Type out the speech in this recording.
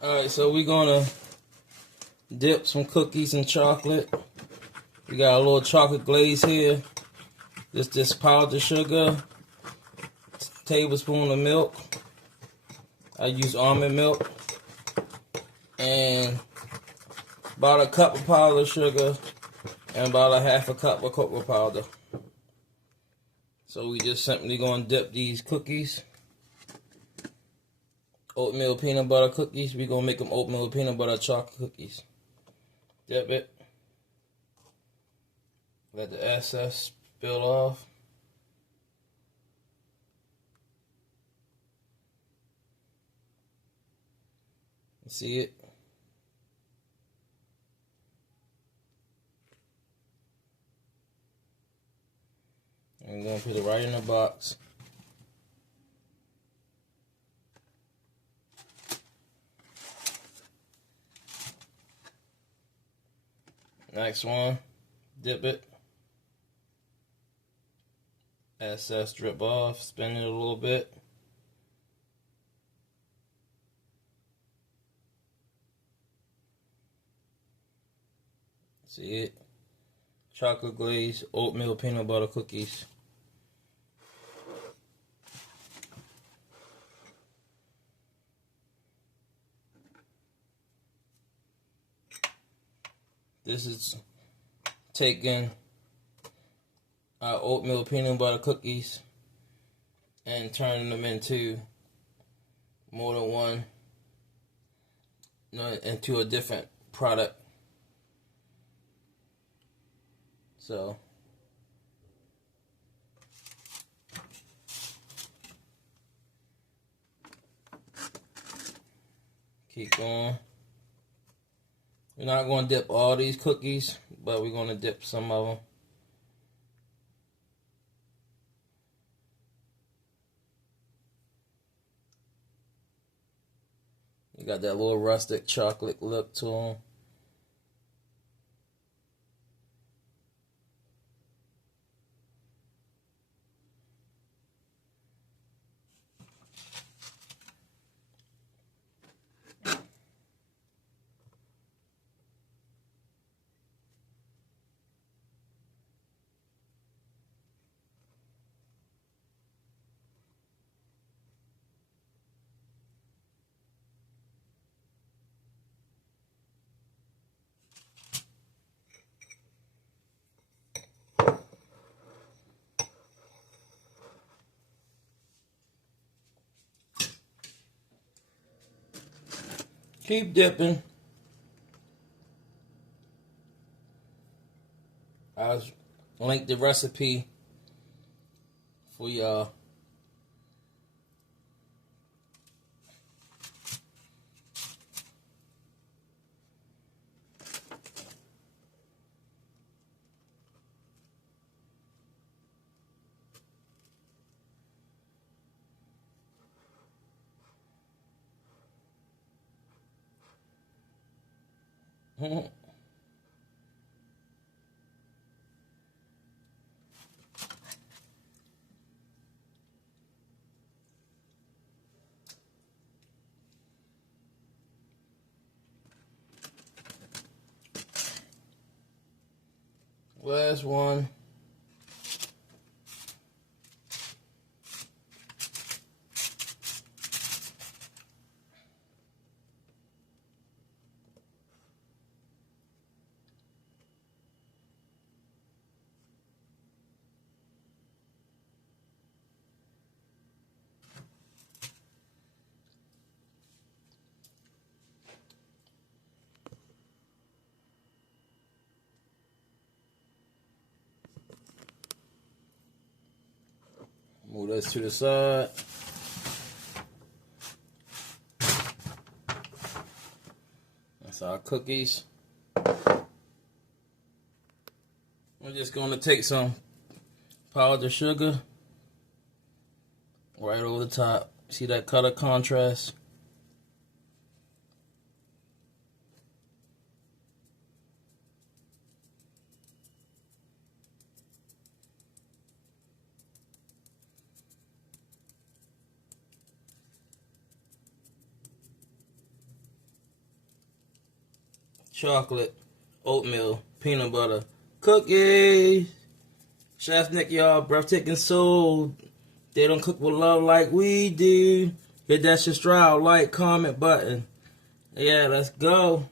Alright, so we're gonna dip some cookies in chocolate. We got a little chocolate glaze here. This powdered sugar, tablespoon of milk. I use almond milk. And about a cup of powdered sugar and about a half a cup of cocoa powder. So we just simply gonna dip these cookies. Oatmeal peanut butter cookies. We're gonna make them oatmeal peanut butter chocolate cookies. Dip it. Let the excess spill off. See it? I'm gonna put it right in the box. Next one, dip it. Excess drip off, spin it a little bit. See it? Chocolate glaze, oatmeal peanut butter cookies. This is taking our oatmeal peanut butter cookies and turning them into more than one, into a different product. So keep going. We're not going to dip all these cookies, but we're going to dip some of them. You got that little rustic chocolate look to them. Keep dipping. I'll link the recipe for y'all. Last one. Move this to the side. That's our cookies. We're just going to take some powdered sugar right over the top. See that color contrast? chocolate, oatmeal, peanut butter, cookies. Chef Nick, y'all, breathtaking soul. They don't cook with love like we do. Hit that subscribe, like, comment button. Yeah, let's go.